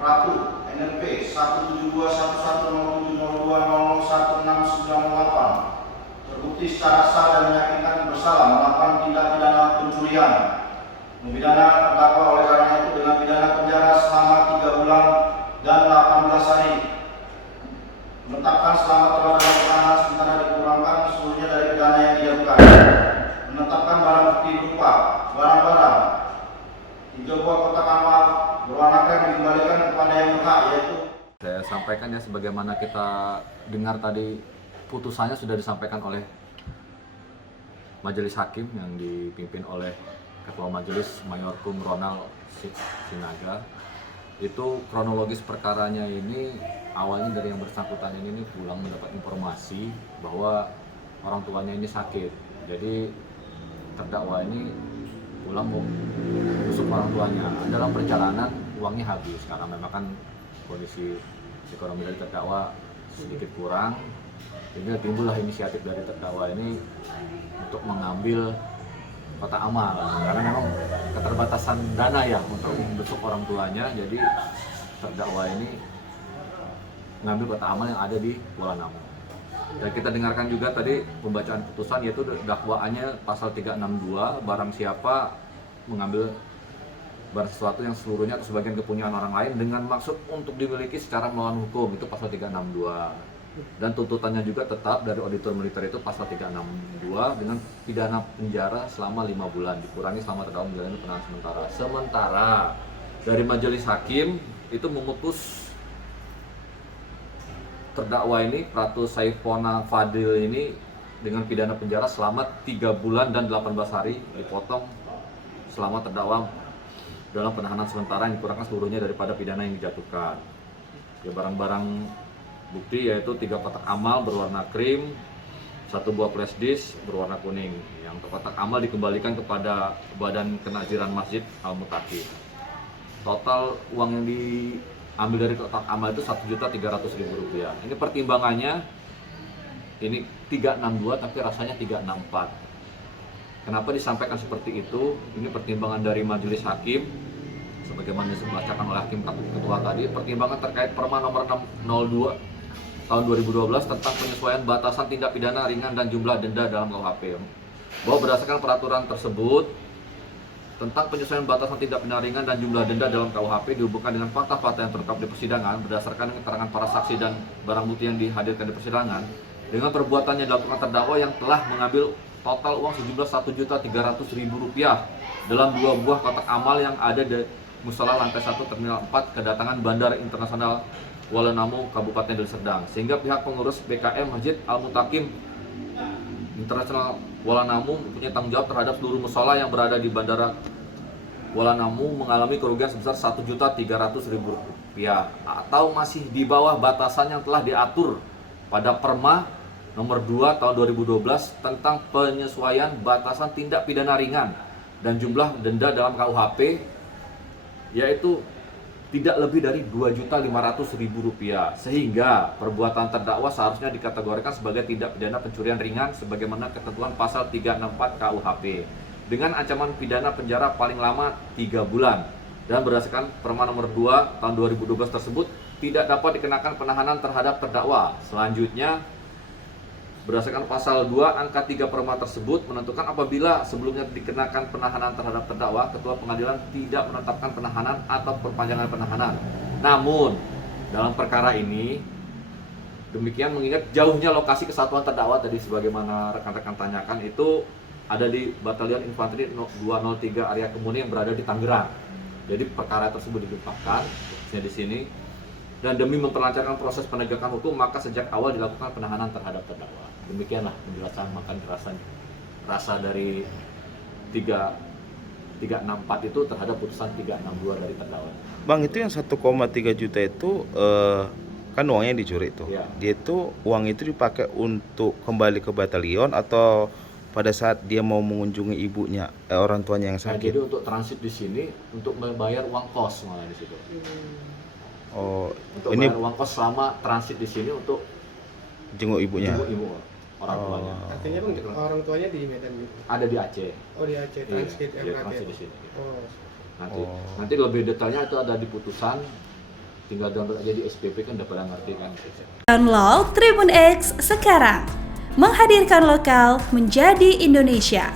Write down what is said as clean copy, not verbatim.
Ratu NNP 172110702001698 terbukti secara sah dan meyakinkan bersalah melakukan tindak pidana pencurian, memidana terdakwa oleh karena itu dengan pidana penjara selama 3 bulan dan 18 hari, menetapkan selama terhadap penahanan sementara dikurangkan seluruhnya dari pidana yang dijatuhkan, menetapkan barang bukti berupa barang-barang 3 buah kotak amal berwarna krem dikembalikan kepada yang berhak, yaitu saya sampaikan ya, sebagaimana kita dengar tadi putusannya sudah disampaikan oleh Majelis Hakim yang dipimpin oleh Ketua Majelis Mayor Kum Ronald Sinaga. Itu kronologis perkaranya ini awalnya dari yang bersangkutan ini pulang mendapat informasi bahwa orang tuanya ini sakit. Jadi terdakwa ini pulang mau busuk orang tuanya. Dalam perjalanan uangnya habis karena memang kan kondisi ekonomi dari terdakwa sedikit kurang. Jadi timbullah inisiatif dari terdakwa ini untuk mengambil kotak amal karena memang keterbatasan dana ya untuk membesuk orang tuanya. Jadi terdakwa ini mengambil kotak amal yang ada di Kuala Namu. Dan kita dengarkan juga tadi pembacaan putusan, yaitu dakwaannya pasal 362, barang siapa mengambil barang sesuatu yang seluruhnya atau sebagian kepunyaan orang lain dengan maksud untuk dimiliki secara melawan hukum, itu pasal 362. Dan tuntutannya juga tetap dari auditor militer itu pasal 362 dengan pidana penjara selama 5 bulan dikurangi selama terdakwa menjalani penahanan sementara. Sementara dari Majelis Hakim itu memutus terdakwa ini Pratu Saifona Fadil ini dengan pidana penjara selama 3 bulan dan 18 hari dipotong selama terdakwa dalam penahanan sementara yang dikurangkan seluruhnya daripada pidana yang dijatuhkan. Ya, barang-barang bukti yaitu 3 kotak amal berwarna krim, 1 buah flash disk berwarna kuning. Yang kotak amal dikembalikan kepada Badan Kenaziran Masjid Al-Mutakin. Total uang yang diambil dari kotak amal itu Rp1.300.000. Ini pertimbangannya ini 362 tapi rasanya 364. Kenapa disampaikan seperti itu? Ini pertimbangan dari Majelis Hakim sebagaimana dibacakan oleh Hakim Ketua tadi. Pertimbangan terkait Perma nomor 602 tahun 2012 tentang penyesuaian batasan tindak pidana ringan dan jumlah denda dalam KUHP. Bahwa berdasarkan peraturan tersebut tentang penyesuaian batasan tindak pidana ringan dan jumlah denda dalam KUHP dihubungkan dengan fakta-fakta yang terungkap di persidangan berdasarkan keterangan para saksi dan barang bukti yang dihadirkan di persidangan dengan perbuatan yang dilakukan terdakwa yang telah mengambil total uang sejumlah Rp1.300.000 dalam 2 buah kotak amal yang ada di Musola lantai 1 Terminal 4 kedatangan Bandara Internasional Kuala Namu, Kabupaten Deli Serdang, sehingga pihak pengurus BKM Masjid Al-Mutakin Internasional Kuala Namu mempunyai tanggung jawab terhadap seluruh musola yang berada di Bandara Kuala Namu mengalami kerugian sebesar Rp1.300.000 atau masih di bawah batasan yang telah diatur pada Perma nomor 2 tahun 2012 tentang penyesuaian batasan tindak pidana ringan dan jumlah denda dalam KUHP, yaitu tidak lebih dari Rp2.500.000, sehingga perbuatan terdakwa seharusnya dikategorikan sebagai tindak pidana pencurian ringan sebagaimana ketentuan pasal 364 KUHP dengan ancaman pidana penjara paling lama 3 bulan. Dan berdasarkan Perma nomor 2 tahun 2012 tersebut tidak dapat dikenakan penahanan terhadap terdakwa. Selanjutnya, berdasarkan pasal 2 angka 3 Perma tersebut menentukan apabila sebelumnya dikenakan penahanan terhadap terdakwa, ketua pengadilan tidak menetapkan penahanan atau perpanjangan penahanan. Namun, dalam perkara ini demikian mengingat jauhnya lokasi kesatuan terdakwa tadi sebagaimana rekan-rekan tanyakan itu ada di Batalion Infanteri 203 Area Kemuning yang berada di Tangerang. Jadi perkara tersebut dilimpahkan di sini. Dan demi memperlancarkan proses penegakan hukum, maka sejak awal dilakukan penahanan terhadap terdakwa. Demikianlah penjelasan makan rasa dari 364 itu terhadap putusan 362 dari terdakwa. Bang, itu yang 1,3 juta itu kan uangnya dicuri tuh. Ya. Dia itu uang itu dipakai untuk kembali ke batalion atau pada saat dia mau mengunjungi ibunya, orang tuanya yang Nah, sakit. jadi untuk transit di sini untuk membayar uang kos malah di situ. Oh, Untuk ini bayar uang kos selama transit di sini untuk jenguk ibunya. ibu orang tuanya. Artinya bang, orang tuanya di Medan juga? Ada di Aceh. Oh di Aceh, transit Iya, MKT. transit di sini. Oh, Nanti Oh. nanti lebih detailnya itu ada di putusan tinggal download aja di SPP kan udah pada ngerti kan. Download Tribun X sekarang, menghadirkan lokal menjadi Indonesia.